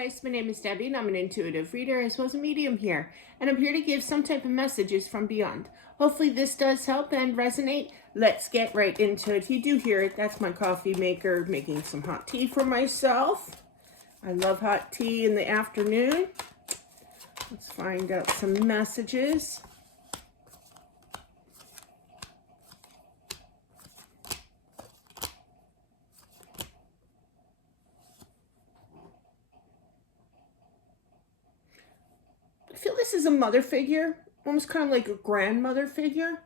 Guys, my name is Debbie and I'm an intuitive reader as well as a medium here, and I'm here to give some type of messages from beyond. Hopefully this does help and resonate. Let's get right into it. If you do hear it, that's my coffee maker making some hot tea for myself. I love hot tea in the afternoon. Let's find out some messages. I feel this is a mother figure, almost kind of like a grandmother figure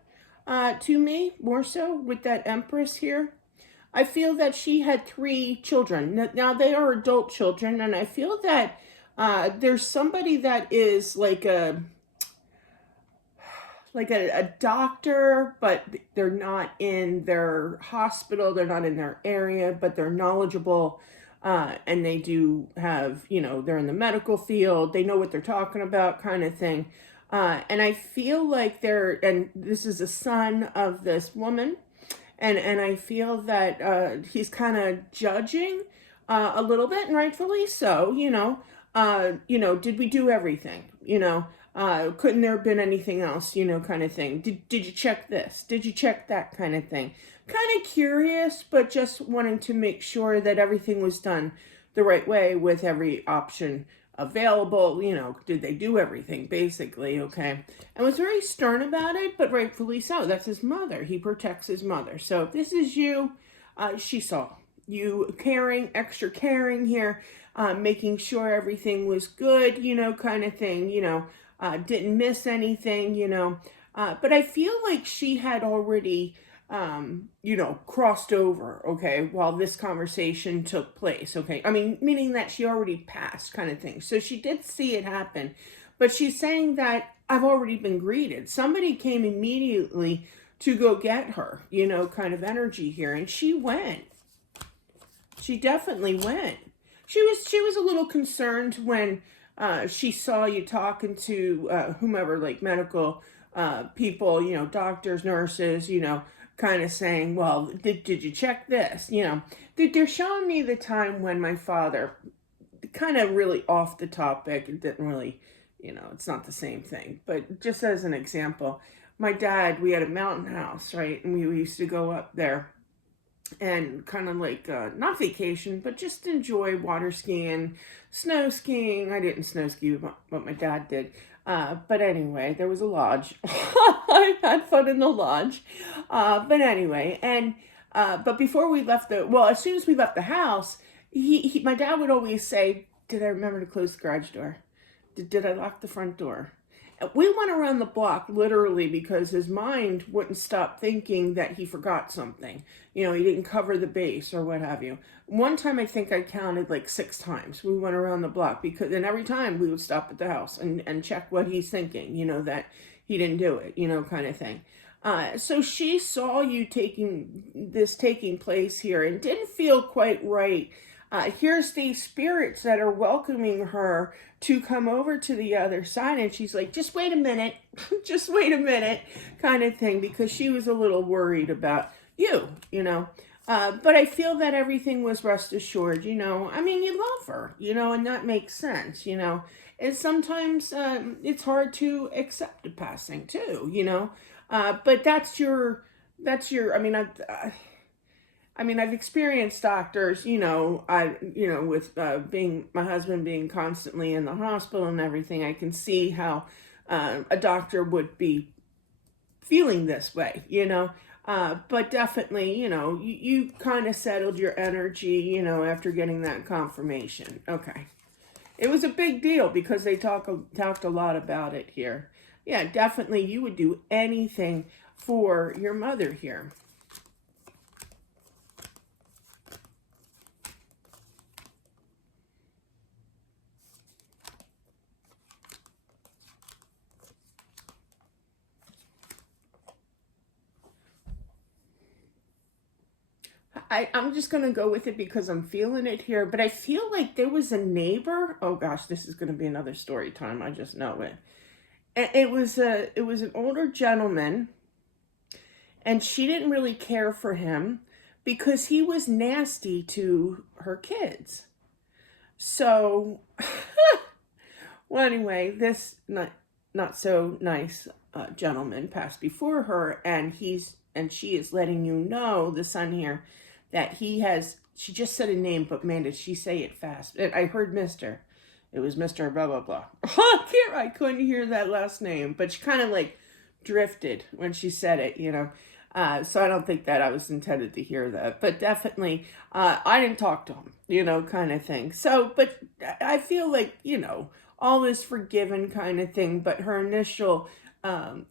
to me, more so with that Empress here. I feel that she had 3 children. Now they are adult children, and I feel that there's somebody that is like a doctor, but they're not in their hospital, they're not in their area, but they're knowledgeable. And they do have, they're in the medical field, they know what they're talking about, kind of thing. And I feel like and this is a son of this woman, and I feel that he's kind of judging a little bit, and rightfully so. Did we do everything? Couldn't there have been anything else? Kind of thing. Did you check this? Did you check that kind of thing? Kind of curious, but just wanting to make sure that everything was done the right way with every option available. Did they do everything, basically? Okay. And was very stern about it, but rightfully so. That's his mother. He protects his mother. So if this is you, she saw you caring, extra caring here, making sure everything was good, kind of thing, didn't miss anything, but I feel like she had already, crossed over, okay, while this conversation took place, okay? I mean, meaning that she already passed, kind of thing. So she did see it happen, but she's saying that I've already been greeted. Somebody came immediately to go get her, kind of energy here, and she went. She definitely went. She was a little concerned when she saw you talking to whomever, like medical people, doctors, nurses, kind of saying, well, did you check this? They're showing me the time when my father, kind of really off the topic, it didn't really, it's not the same thing, but just as an example, my dad, we had a mountain house, right? And we used to go up there and kind of like not vacation, but just enjoy water skiing, snow skiing. I didn't snow ski, but my dad did. But anyway, there was a lodge. I had fun in the lodge. But anyway, and but before we left as soon as we left the house, my dad would always say, "Did I remember to close the garage door? Did I lock the front door?" We went around the block literally because his mind wouldn't stop thinking that he forgot something. He didn't cover the base or what have you. One time I think I counted like 6 times. We went around the block and every time we would stop at the house and check what he's thinking, that he didn't do it, kind of thing. So she saw you taking place here and didn't feel quite right. Here's these spirits that are welcoming her to come over to the other side, and she's like, just wait a minute, just wait a minute, kind of thing, because she was a little worried about you. But I feel that everything was rest assured. I mean, you love her, and that makes sense. And sometimes it's hard to accept a passing too, but that's your I mean, I've experienced doctors, with being my husband being constantly in the hospital and everything. I can see how a doctor would be feeling this way, but definitely, you kind of settled your energy, after getting that confirmation. Okay. It was a big deal because they talked a lot about it here. Yeah, definitely you would do anything for your mother here. I'm just going to go with it because I'm feeling it here. But I feel like there was a neighbor. Oh, gosh, this is going to be another story time. I just know it. And it was an older gentleman. And she didn't really care for him because he was nasty to her kids. So Well, anyway, this not so nice gentleman passed before her, and she is letting you know, the son here, that he has. She just said a name, but man, did she say it fast? I heard Mister. It was Mister blah blah blah. I couldn't hear that last name, but she kind of like drifted when she said it, you know. So I don't think that I was intended to hear that, but definitely I didn't talk to him, you know, kind of thing. So, but I feel like, you know, all is forgiven kind of thing. But her initial,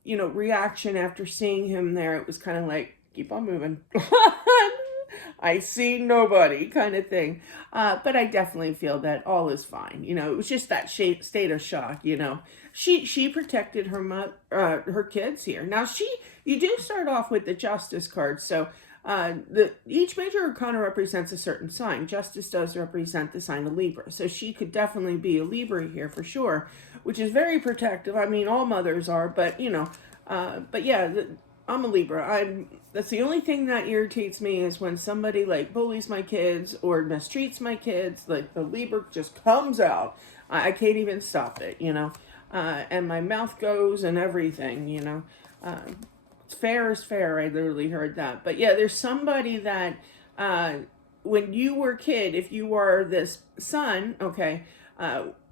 you know, reaction after seeing him there, it was kind of like, keep on moving. I see nobody kind of thing. But I definitely feel that all is fine. You know, it was just that state of shock, you know. She protected her kids here. Now you do start off with the Justice card. So each major arcana represents a certain sign. Justice does represent the sign of Libra. So she could definitely be a Libra here for sure, which is very protective. I mean, all mothers are, but you know, but yeah, I'm a Libra. That's the only thing that irritates me is when somebody like bullies my kids or mistreats my kids. Like the Libra just comes out. I can't even stop it, you know. And my mouth goes and everything, you know. Fair is fair. I literally heard that. But yeah, there's somebody that when you were a kid, if you were this son, okay,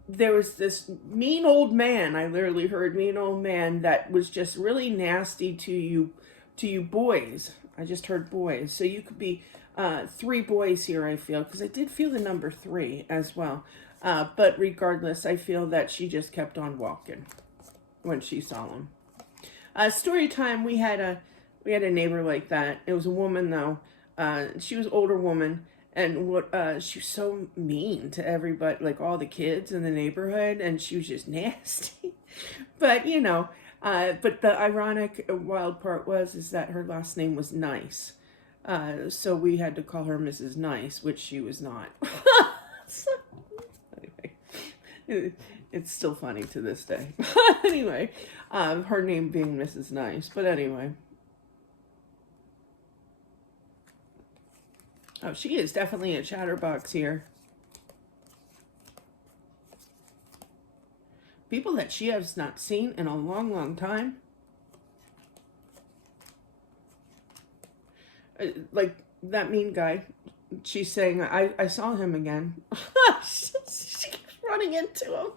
there was this mean old man. I literally heard mean old man that was just really nasty to you boys. I just heard boys. So you could be 3 boys here, I feel, because I did feel the number 3 as well. But regardless, I feel that she just kept on walking when she saw him. Story time. We had a neighbor like that. It was a woman though. She was an older woman, and she was so mean to everybody, like all the kids in the neighborhood, and she was just nasty. But you know, but the ironic wild part is that her last name was Nice. So we had to call her Mrs. Nice, which she was not. So, anyway, it's still funny to this day. Anyway, her name being Mrs. Nice. But anyway. Oh, she is definitely a chatterbox here. People that she has not seen in a long, long time. Like that mean guy. She's saying, I saw him again. She keeps running into him.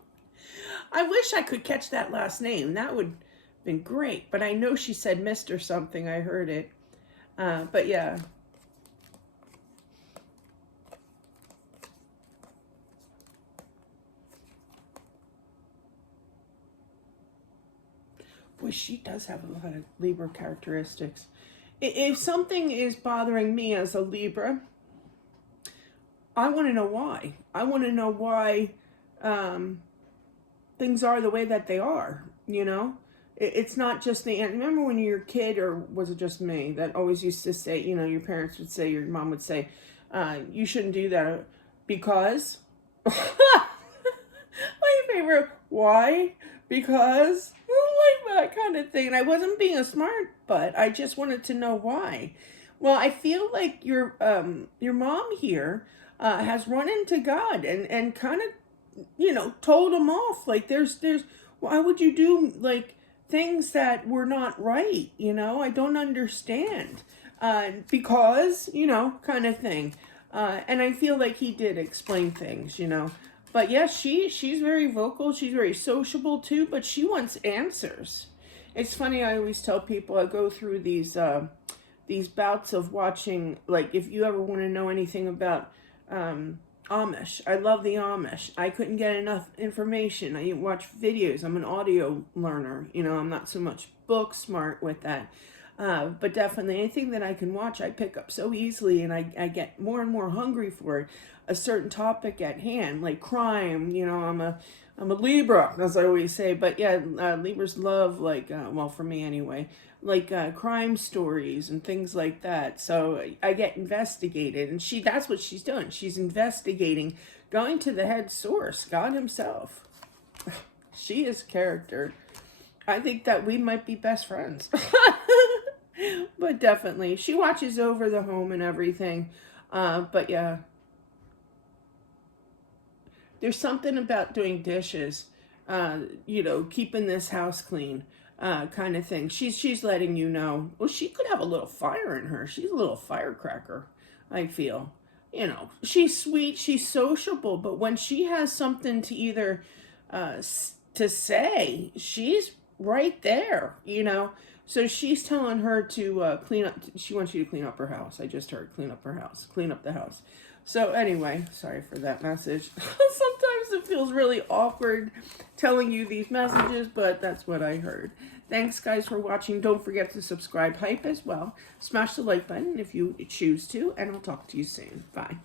I wish I could catch that last name. That would have been great. But I know she said Mr. something. I heard it. But yeah. Boy, she does have a lot of Libra characteristics. If something is bothering me as a Libra, I want to know why. I want to know why things are the way that they are, you know? It's not just the... Remember when you were a kid, or was it just me, that always used to say, you know, your parents would say, your mom would say, you shouldn't do that because... My favorite, why? Because... like that kind of thing. And I wasn't being a smart butt. I just wanted to know why. Well, I feel like your mom here has run into God and kind of, you know, told him off. Like there's why would you do like things that were not right? You know, I don't understand. Because, you know, kind of thing. And I feel like he did explain things, you know. But yes, she's very vocal. She's very sociable too, but she wants answers. It's funny, I always tell people, I go through these bouts of watching, like if you ever want to know anything about Amish. I love the Amish. I couldn't get enough information. I watch videos. I'm an audio learner. You know, I'm not so much book smart with that. But definitely anything that I can watch, I pick up so easily, and I get more and more hungry for it. A certain topic at hand, like crime. You know, I'm a Libra, as I always say. But yeah, Libras love, like, well, for me anyway, like crime stories and things like that. So I get investigated, and that's what she's doing. She's investigating, going to the head source, God himself. She is character. I think that we might be best friends. But definitely, she watches over the home and everything. But yeah, there's something about doing dishes you know, keeping this house clean, kind of thing. She's letting you know, well, she could have a little fire in her. She's a little firecracker, I feel. You know, she's sweet, she's sociable, but when she has something to either to say, she's right there, you know. So she's telling her to clean up. She wants you to clean up her house. I just heard clean up her house, clean up the house. So anyway, sorry for that message. Sometimes it feels really awkward telling you these messages, but that's what I heard. Thanks, guys, for watching. Don't forget to subscribe, hype as well. Smash the like button if you choose to, and I'll talk to you soon. Bye.